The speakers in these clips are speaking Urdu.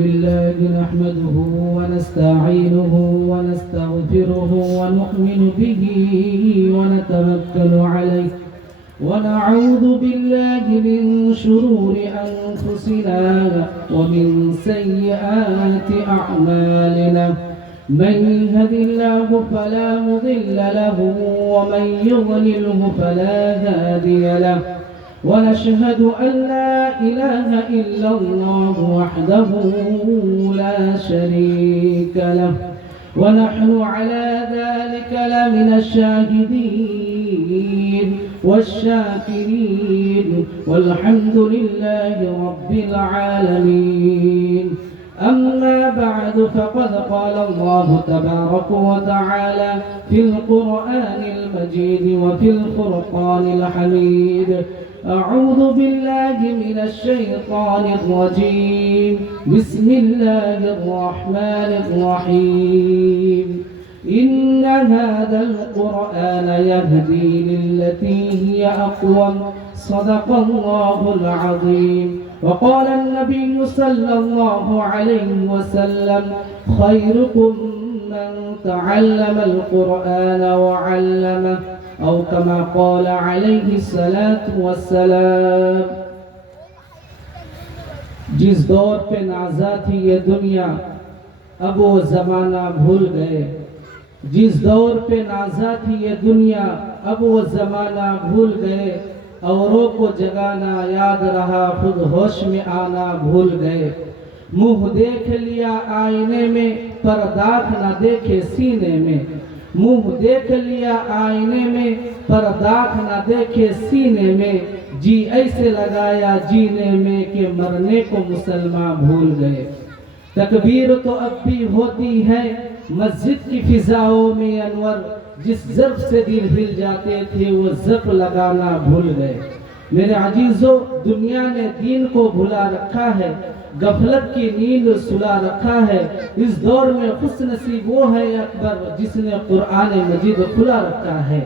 لله نحمده ونستعينه ونستغفره ونؤمن به ونتوكل عليه ونعوذ بالله من شرور أنفسنا ومن سيئات أعمالنا من يهد الله فلا مضل له ومن يضلله فلا هادي له ونشهد أن لا إله إلا الله وحده لا شريك له ونحن على ذلك لمن الشاهدين والشاكرين والحمد لله رب العالمين. أما بعد فقد قال الله تبارك وتعالى في القرآن المجيد وفي الفرقان الحميد: أعوذ بالله من الشيطان الرجيم. بسم الله الرحمن الرحيم. إن هذا القرآن يهدي للتي هي أقوم. صدق الله العظيم. وقال النبي صلى الله عليه وسلم: خيركم من تعلم القرآن وعلمه، أو كما قال عليه الصلاة والسلام. جس دور پہ نازا تھی یہ دنیا اب وہ زمانہ بھول گئے. جس دور پہ نازا تھی یہ دنیا اب وہ زمانہ بھول گئے. اوروں کو جگانا یاد رہا خود ہوش میں آنا بھول گئے. منہ دیکھ لیا آئینے میں پر داغ نہ دیکھے سینے میں. منہ دیکھ لیا آئینے میں پر داغ نہ دیکھے سینے میں. جی ایسے لگایا جینے میں کہ مرنے کو مسلمان بھول گئے. تکبیر تو اب بھی ہوتی ہے مسجد کی فضاؤں میں انور. جس ضرب سے دل ہل جاتے تھے وہ ضرب لگانا بھول گئے. میرے عزیزو، دنیا نے دین کو بھلا رکھا ہے، غفلت کی نیند سلا رکھا ہے. اس دور میں خوش نصیب وہ ہے اکبر جس نے قرآن مجید کھلا رکھا ہے.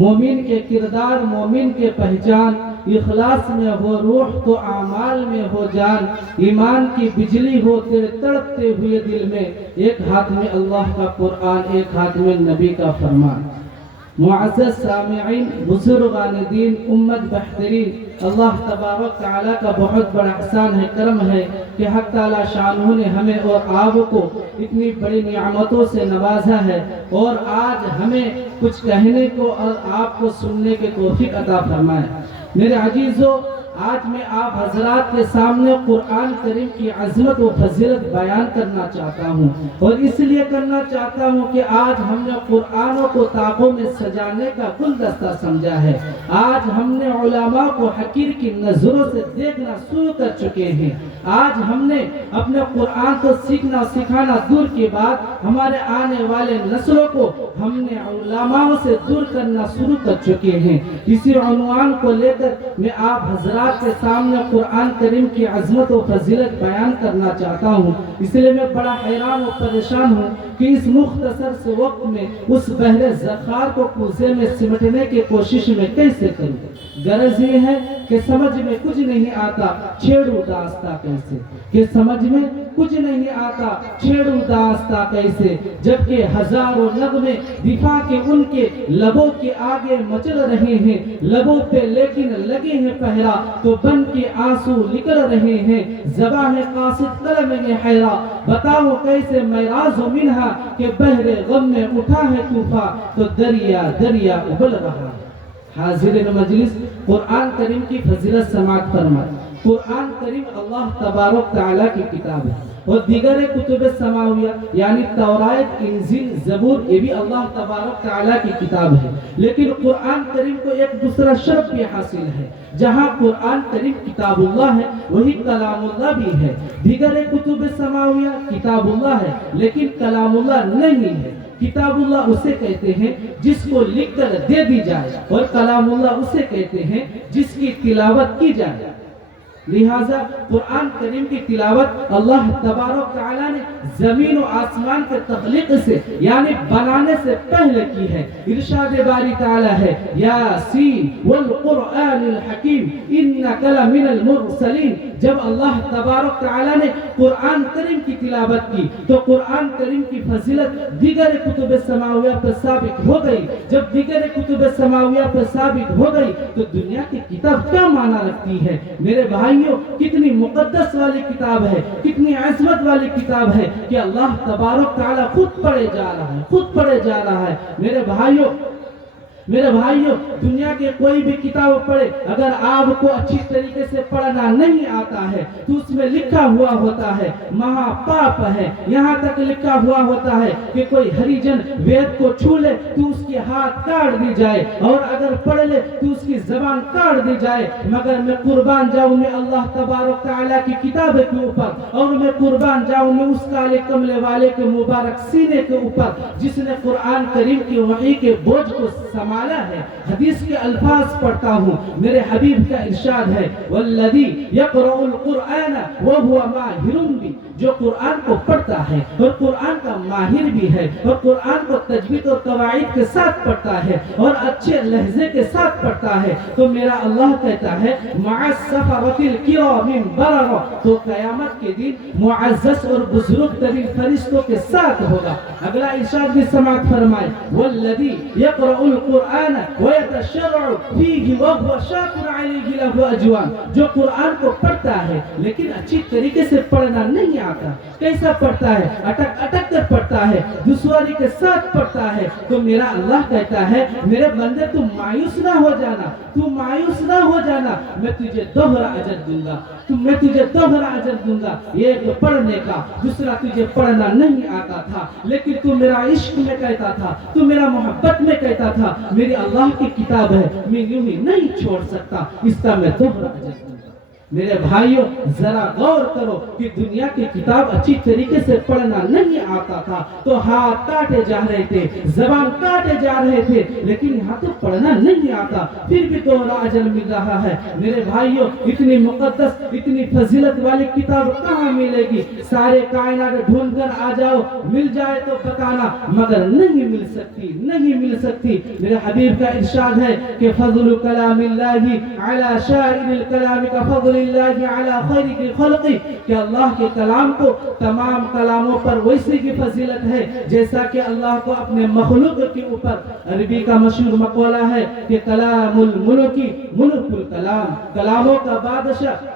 مومن کے کردار، مومن کے پہچان، اخلاص میں ہو روح تو اعمال میں ہو جان. ایمان کی بجلی ہو تیرے تڑپتے ہوئے دل میں. ایک ہاتھ میں اللہ کا قرآن، ایک ہاتھ میں نبی کا فرمان. معزز سامعین، بزرگان دین، امت بہترین، اللہ تبارک تعالیٰ کا بہت بڑا احسان ہے، کرم ہے کہ حق تعالیٰ شانہ نے ہمیں اور آپ کو اتنی بڑی نعمتوں سے نوازا ہے اور آج ہمیں کچھ کہنے کو اور آپ کو سننے کے توفیق عطا فرمائے. میرے عزیزو، آج میں آپ حضرات کے سامنے قرآن کریم کی عظمت و فضیلت بیان کرنا چاہتا ہوں، اور اس لیے کرنا چاہتا ہوں کہ آج ہم نے قرآن کو طاقوں میں سجانے کا گلدستہ سمجھا ہے. آج ہم نے علماء کو حقیر کی نظروں سے دیکھنا شروع کر چکے ہیں. آج ہم نے اپنے قرآن کو سیکھنا سکھانا دور کی بات، ہمارے آنے والے نسلوں کو ہم نے علماء سے دور کرنا شروع کر چکے ہیں. اسی عنوان کو لے کر میں آپ حضرات کے سامنے قرآن کریم کی عظمت و فضیلت بیان کرنا چاہتا ہوں. اس لیے میں بڑا حیران و پریشان ہوں کہ اس مختصر سے وقت میں اس بحر ذخار کو کوزے میں سمٹنے کی کوشش میں کیسے کروں. غرض یہ ہے کہ سمجھ میں کچھ نہیں آتا چھیڑوں داستہ کیسے، کہ سمجھ میں کچھ نہیں آتا چھیڑوں داستہ کیسے، جبکہ ہزاروں نغمے دفاع کے ان کے لبوں کے آگے مچل رہے ہیں. لبوں پہ لیکن لگے ہیں پہرا تو بن کے آنسو نکل رہے ہیں. زبان قاصد قلم میں حیرا، بتاؤ کیسے میں راز منہا کہ بحر غم میں اٹھا ہے طوفان تو دریا دریا ابل رہا. حاضرین مجلس، قرآن کریم کی فضیلت سماعت فرمائے. قرآن کریم اللہ تبارک تعالیٰ کی کتاب ہے اور دیگر کتب سماویہ یعنی تورات، انجیل، زبور یہ بھی اللہ تبارک تعالیٰ کی کتاب ہے. لیکن قرآن کریم کو ایک دوسرا شرف بھی حاصل ہے. جہاں قرآن کریم کتاب اللہ ہے وہی کلام اللہ بھی ہے. دیگر کتب سماویہ کتاب اللہ ہے لیکن کلام اللہ نہیں ہے. کتاب اللہ اسے کہتے ہیں جس کو لکھ کر دے دی جائے اور کلام اللہ اسے کہتے ہیں جس کی تلاوت کی جائے. لہذا قرآن کریم کی تلاوت اللہ تبارک تعالیٰ نے زمین و آسمان کے تخلیق سے یعنی بنانے سے پہلے کی ہے. ارشاد باری تعالیٰ ہے یاسین والقرآن الحکیم انک لمن المرسلین جب اللہ تبارک تعالیٰ نے قرآن کریم کی تلاوت کی تو قرآن کریم کی فضیلت دیگر کتب سماویہ پر ثابت ہو گئی. جب دیگر کتب سماویہ پر ثابت ہو گئی تو دنیا کی کتاب کیا معنی رکھتی ہے؟ میرے بھائیوں کتنی مقدس والی کتاب ہے, کتنی عظمت والی کتاب ہے کہ اللہ تبارک تعالیٰ خود پڑھے جا رہا ہے, خود پڑھے جا رہا ہے. میرے بھائیوں دنیا کے کوئی بھی کتاب پڑھے, اگر آپ کو اچھی طریقے سے پڑھنا نہیں آتا ہے تو اس میں لکھا ہوا ہوتا ہے مہا پاپ ہے. یہاں تک لکھا ہوا ہوتا ہے کہ کوئی ہریجن وید کو چھو لے تو اس کی ہاتھ کاٹ دی جائے, اور اگر پڑھ لے تو اس کی زبان کاٹ دی جائے. مگر میں قربان جاؤں میں اللہ تبارک تعالیٰ کی کتاب کے اوپر, اور میں قربان جاؤں میں اس کالے کملے والے کے مبارک سینے کے اوپر جس نے قرآن کریم کی وحی کے بوجھ کو سنبھالا ہے. حدیث کے الفاظ پڑھتا ہوں, میرے حبیب کا ارشاد ہے والذی یقرأ القرآن وهو ماہر بھی, جو قرآن کو پڑھتا ہے اور قرآن کا ماہر بھی ہے اور قرآن کو تجوید اور قواعد کے ساتھ پڑھتا ہے اور اچھے لہجے کے ساتھ پڑھتا ہے, تو میرا اللہ کہتا ہے مع السفرۃ الکرام بررا, تو قیامت کے دن معزز اور بزرگ ترین فرشتوں کے ساتھ ہوگا. اگلا ارشاد بھی سماعت فرمائے والذی یقرأ القرآن ویتشرع فیہ وهو شاکر علیہ لہ اجوان, جو قرآن کو پڑھتا ہے لیکن اچھی طریقے سے پڑھنا نہیں آتا. کیسا پڑھتا ہے؟ اٹک اٹک کر پڑھتا ہے, دشواری کے ساتھ پڑھتا ہے. تو میرا اللہ کہتا ہے میرے بندے تم مایوس نہ ہو جانا, تم مایوس نہ ہو جانا, میں تجھے دوہرا اجر دوں گا, میں تجھے دوہرا اجر دوں گا. ایک پڑھنے کا, دوسرا تجھے پڑھنا نہیں آتا تھا لیکن تو میرا عشق میں کہتا تھا, تو میرا محبت میں کہتا تھا میری اللہ کی کتاب ہے, میں یوں ہی نہیں چھوڑ سکتا, اس کا میں دوہرا اجر دوں گا. میرے بھائیوں ذرا غور کرو کہ دنیا کی کتاب اچھی طریقے سے پڑھنا نہیں آتا تھا تو ہاتھ کاٹے جا رہے تھے, زبان کاٹے جا رہے تھے, لیکن یہاں تو پڑھنا نہیں آتا پھر بھی دوہرا اجر مل رہا ہے. میرے بھائیوں اتنی مقدس اتنی فضیلت والی کتاب کہاں ملے گی؟ سارے کائنات ڈھونڈ کر آ جاؤ, مل جائے تو بتانا, مگر نہیں مل سکتی, نہیں مل سکتی. میرے حبیب کا ارشاد ہے کہ فضل کلام اللہ علی شاعر الکلام کا فضل اللہ علی خیر کی خلقی, کہ اللہ کے کلام کو تمام کلاموں پر ویسی کی فضیلت ہے جیسا کہ اللہ کو اپنے مخلوق کے اوپر. عربی کا مشہور مقولہ ہے کہ کلام الملوکی ملک الکلام, کلاموں کا بادشاہ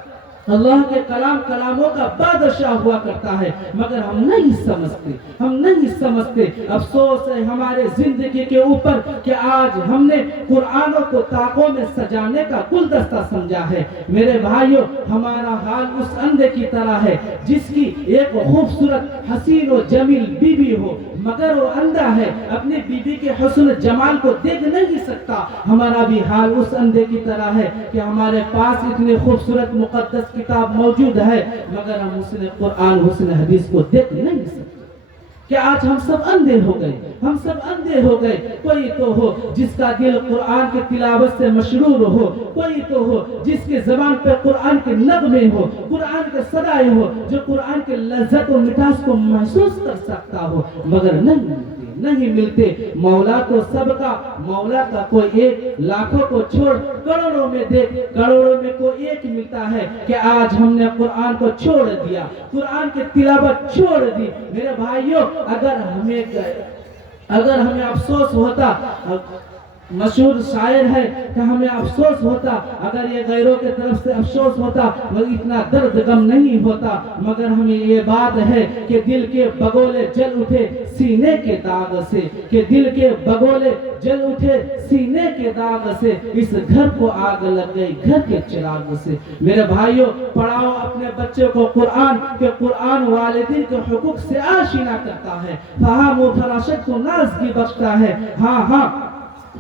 اللہ کے کلام کلاموں کا بادشاہ ہوا کرتا ہے. مگر ہم نہیں سمجھتے, ہم نہیں سمجھتے. افسوس ہے ہمارے زندگی کے اوپر کہ آج ہم نے قرآنوں کو طاقوں میں سجانے کا گلدستہ سمجھا ہے. میرے بھائیوں ہمارا حال اس اندھے کی طرح ہے جس کی ایک خوبصورت حسین و جمیل بیوی ہو مگر وہ اندھا ہے, اپنی بیوی کے حسن جمال کو دیکھ نہیں سکتا. ہمارا بھی حال اس اندھے کی طرح ہے کہ ہمارے پاس اتنے خوبصورت مقدس کتاب موجود ہے مگر ہم حسن قرآن حسن حدیث کو دیکھ نہیں سکتے. کہ آج ہم سب اندھے ہو گئے, ہم سب اندھے ہو گئے. کوئی تو ہو جس کا دل قرآن کی تلاوت سے مشرور ہو, کوئی تو ہو جس کے زبان پہ قرآن کے نغمے ہو, قرآن کے صدائے ہو, جو قرآن کے لذت و مٹھاس کو محسوس کر سکتا ہو, مگر نہیں ملتے. مولا تو سب کا, مولا کا کوئی ایک, لاکھوں کو چھوڑ کروڑوں میں دیکھ, کروڑوں میں کوئی ایک ملتا ہے کہ آج ہم نے قرآن کو چھوڑ دیا, قرآن کی تلاوت چھوڑ دی. میرے بھائیوں اگر ہمیں افسوس ہوتا, مشہور شاعر ہے کہ ہمیں افسوس ہوتا اگر یہ غیروں کے طرف سے افسوس ہوتا مگر اتنا درد غم نہیں ہوتا. مگر ہمیں یہ بات ہے کہ دل کے بگولے جل اٹھے سینے کے داغ سے, کہ دل کے بگولے جل اٹھے سینے کے داغ سے, اس گھر کو آگ لگ گئی گھر کے چراغ سے. میرے بھائیوں پڑھاؤ اپنے بچے کو قرآن, کہ قرآن والدین کے حقوق سے آشنا کرتا ہے, فہم و فراشت کو نازگی بخشتا ہے. ہاں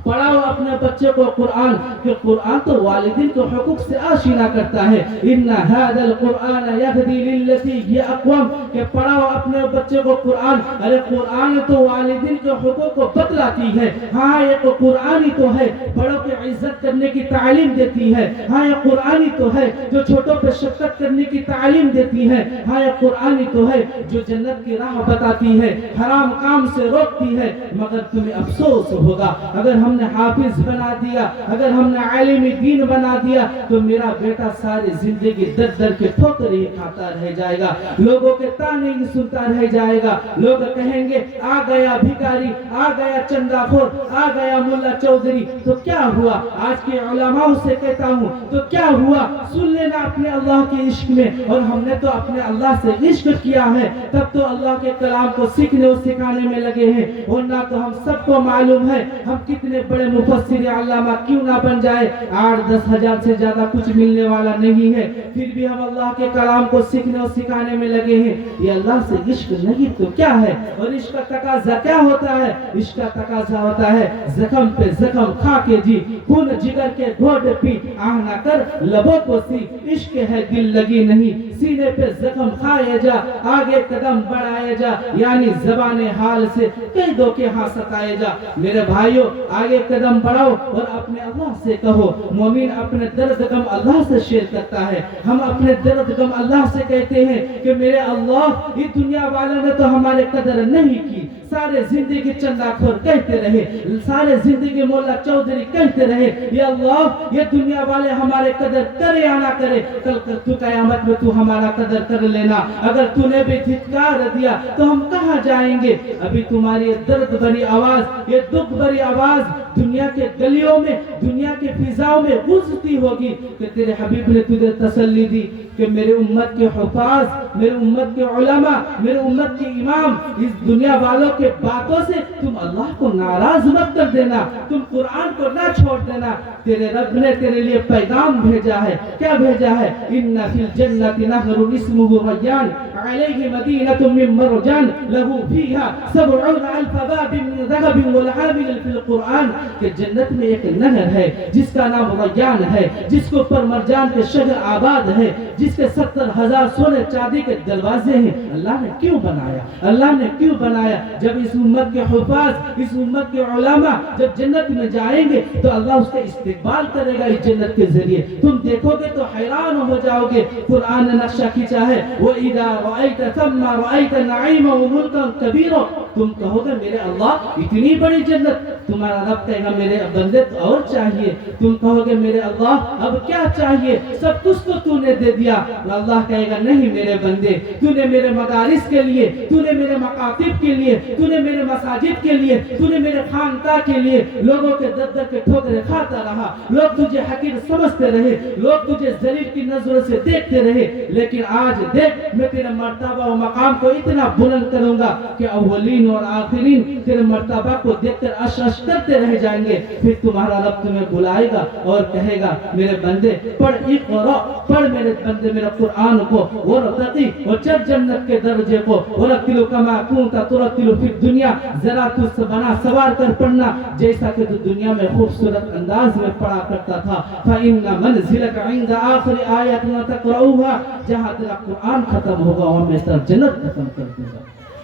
پڑھاؤ اپنے بچے کو قرآن, کہ قرآن تو والدین کے حقوق سے آشنا کرتا ہے. ان هذا القرآن يهدي للتي هي اقوم, کہ پڑھاؤ اپنے بچے کو قرآن. ارے قرآن تو والدین کے حقوق کو بتلاتی ہے. ہاں یہ تو قرآن ہی تو ہے بڑوں کی عزت کرنے کی تعلیم دیتی ہے. ہاں یہ قرآن ہی تو ہے جو چھوٹوں پہ شفقت کرنے کی تعلیم دیتی ہے. ہاں یہ قرآن ہی تو ہے جو جنت کی راہ بتاتی ہے, حرام کام سے روکتی ہے. مگر تمہیں افسوس ہوگا اگر ہم نے حافظ بنا دیا، اگر ہم نے عالم دین بنا دیا تو میرا بیٹا ساری زندگی در در کے ٹھوکر ہی کھاتا رہ جائے گا، لوگوں کے تانے ہی سنتا رہ جائے گا۔ لوگ کہیں گے آ گیا بھکاری، آ گیا چندہ خور، آ گیا ملا چودھری۔ تو کیا ہوا؟ آج کے علماء سے کہتا ہوں تو کیا ہوا؟ سن لینا اپنے اللہ کے عشق میں، اور ہم نے تو اپنے اللہ سے عشق کیا ہے تب تو اللہ کے کلام کو سیکھنے اور سکھانے میں لگے ہیں، ورنہ تو ہم سب کو معلوم ہے ہم کتنے بڑے مفسر علامہ کیوں نہ بن جائے، 8-10 ہزار سے زیادہ کچھ ملنے والا نہیں ہے، پھر بھی ہم اللہ کے کلام کو سیکھنے اور سکھانے میں لگے ہیں۔ یہ اللہ سے عشق نہیں تو کیا ہے؟ اور عشق کا تقاضا کیا ہوتا ہے؟ عشق کا تقاضا ہوتا ہے زخم پہ زخم کھا کے جی، خون جگر کے گھونٹ پی، آہ نہ کر لبوں کو سی، عشق ہے دل لگی نہیں، سینے پہ زخم کھائے جا، آگے قدم بڑھائے جا، یعنی زبان حال سے قیدوں کے ہاں ستائے جا۔ میرے بھائیوں آگے قدم بڑھاؤ اور اپنے اللہ سے کہو۔ مومن اپنے درد غم اللہ سے شیئر کرتا ہے، ہم اپنے درد غم اللہ سے کہتے ہیں کہ میرے اللہ یہ دنیا والوں نے تو ہمارے قدر نہیں کی، سارے زندگی چندہ خور کہتے رہے، سارے زندگی مولا چودھری کہتے رہے، یا اللہ یہ دنیا والے ہمارے قدر کرے یا نہ کرے، کل تو قیامت میں تو ہمارا قدر کر لینا، اگر تو نے بھی دھتکار دیا تو ہم کہاں جائیں گے؟ ابھی تمہاری یہ درد بھری آواز، یہ دکھ بھری آواز دنیا کے گلیوں میں، دنیا کے فضاؤں میں گونجتی ہوگی کہ تیرے حبیب نے تجھے تسلی دی کہ میرے امت کے حفاظ، میرے امت کے علماء، میرے امت کے امام، اس دنیا والوں کے باتوں سے تم اللہ کو ناراض مت کر دینا، تم قرآن کو نہ چھوڑ دینا۔ تیرے رب نے تیرے لیے پیغام بھیجا ہے، کیا بھیجا ہے؟ ان فی الجنۃ نہر اسمہ ریان علیہ مدینۃ من مرجان لہ فیہا 70,000 باب من ذهب والعامل فی القرآن، کہ جنت میں ایک نہر ہے جس کا نام ریان ہے، جس کو پر مرجان کے شہر آباد ہے، جس کے 70,000 سونے چاندی کے دروازے ہیں۔ اللہ نے کیوں بنایا؟ اللہ نے کیوں بنایا؟ جب اس امت کے حفاظ، اس امت کے علماء جب جنت میں جائیں گے تو اللہ اس کا استقبال کرے گا اس جنت کے ذریعے، تم دیکھو گے تو حیران ہو جاؤ گے۔ قرآن نے نقشہ کھینچا ہے وَإِذَا رَأَيْتَ ثَمَّ رَأَيْتَ نَعِيمًا وَمُلْكًا كَبِيرًا، تم کہو گے میرے اللہ اتنی بڑی جنت، تمہارا رب کہے گا میرے بندے اور چاہیے، تم کہو گے میرے اللہ اب کیا چاہیے، سب کچھ تو نے دے دیا، اللہ کہے گا نہیں میرے بندے، تو نے میرے مدارس کے لیے، تو نے میرے مکاتب کے لیے، تو نے میرے مساجد کے لیے، تو نے میرے خانقاہ کے لیے لوگوں کے در در کے ٹھوکریں کھاتا رہا، لوگ تجھے حقیر سمجھتے رہے، لوگ تجھے ذلیل کی نظروں سے دیکھتے رہے، لیکن آج دیکھ میں تیرے مرتبہ و مقام کو اتنا بلند کروں گا کہ اولین اور آخرین تیرے مرتبہ کو دیکھ کر عش عش کرتے رہ جائیں گے، پھر تمہارا رب تمہیں بلائے گا اور کہے گا میرے بندے پڑھ اقرا، پڑھ میرے بندے میرے قرآن کو، ورتقی اور چڑھ جنت کے درجے کو، ورتلو کما کنت ترتل فی الدنیا، ذرا تو بنا سوار کر پڑھنا جیسا کہ تو دنیا میں خوبصورت انداز میں پڑھا کرتا تھا۔ فإن منزلک عند آخر آیت تقرؤها، جہاں تیرا قرآن ختم ہوگا اور میں تیرا جنت ختم کر دوں گا۔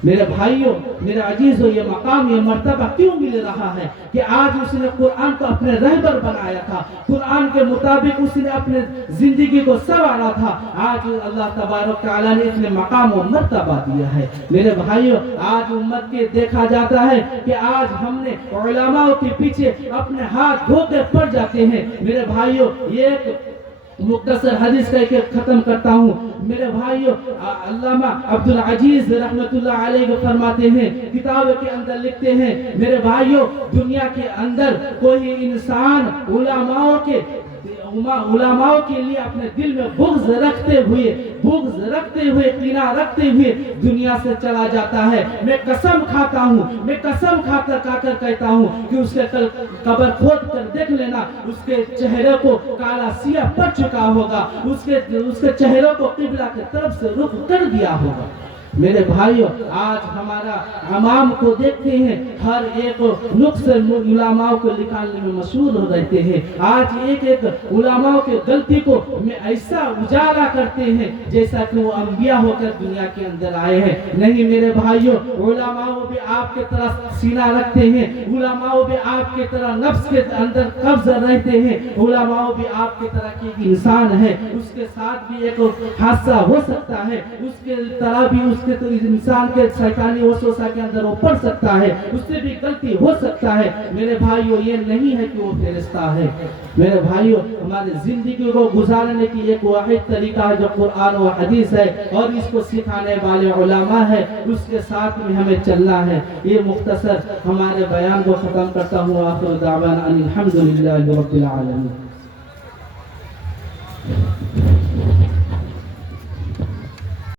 میرے بھائیوں، میرے عزیزوں، یہ مقام، یہ مرتبہ کیوں مل رہا ہے کہ آج اس نے قرآن کو اپنے رہبر بنایا تھا، قرآن کے مطابق اس نے اپنے زندگی کو سنوارا تھا، آج اللہ تبارک تعالیٰ نے اس نے مقام و مرتبہ دیا ہے۔ میرے بھائیوں آج امت کے دیکھا جاتا ہے کہ آج ہم نے علماء کے پیچھے اپنے ہاتھ دھو کر پڑ جاتے ہیں۔ میرے بھائیوں یہ ایک مختصر حدیث کہہ کے ختم کرتا ہوں۔ میرے بھائیوں علامہ عبدالعزیز رحمت اللہ علیہ فرماتے ہیں، کتاب کے اندر لکھتے ہیں، میرے بھائیوں دنیا کے اندر کوئی انسان علماء کے لیے اپنے دل میں بغض رکھتے ہوئے کینہ رکھتے ہوئے دنیا سے چلا جاتا ہے، میں قسم کھاتا ہوں، میں قسم کھا کر کہتا ہوں کہ اس کے قبر کھود کر دیکھ لینا، اس کے چہرے کو کالا سیاہ پڑ چکا ہوگا، اس کے چہرے کو قبلہ کی طرف سے رخ کر دیا ہوگا۔ میرے بھائیوں آج ہمارا عوام کو دیکھتے ہیں، ہر ایک نقص علماء کو نکالنے میں مشہور رہتے ہیں، آج ایک ایک علماء کے غلطی کو میں ایسا اجالا کرتے ہیں جیسا کہ وہ انبیاء ہو کر دنیا کے اندر آئے ہیں۔ نہیں میرے بھائیوں، علماء بھی آپ کے طرح سینہ رکھتے ہیں، علماء بھی آپ کے طرح نفس کے اندر قبض رہتے ہیں، علماء بھی آپ کے طرح کی انسان ہے، اس کے ساتھ بھی ایک حادثہ ہو سکتا ہے، اس کے طرح بھی اس سے تو انسان کے شیطانی وسوسہ کے اندر وہ پڑ سکتا ہے، اس سے بھی غلطی ہو سکتا ہے۔ میرے بھائیوں یہ نہیں ہے کہ وہ فرشتہ ہے، میرے بھائیوں ہماری زندگی کو گزارنے کی ایک واحد طریقہ ہے جو قرآن و حدیث ہے، اور اس کو سکھانے والے علماء ہے، اس کے ساتھ میں ہمیں چلنا ہے۔ یہ مختصر ہمارے بیان کو ختم کرتا ہوں، آخر دعوانا ان الحمدللہ رب العالمین۔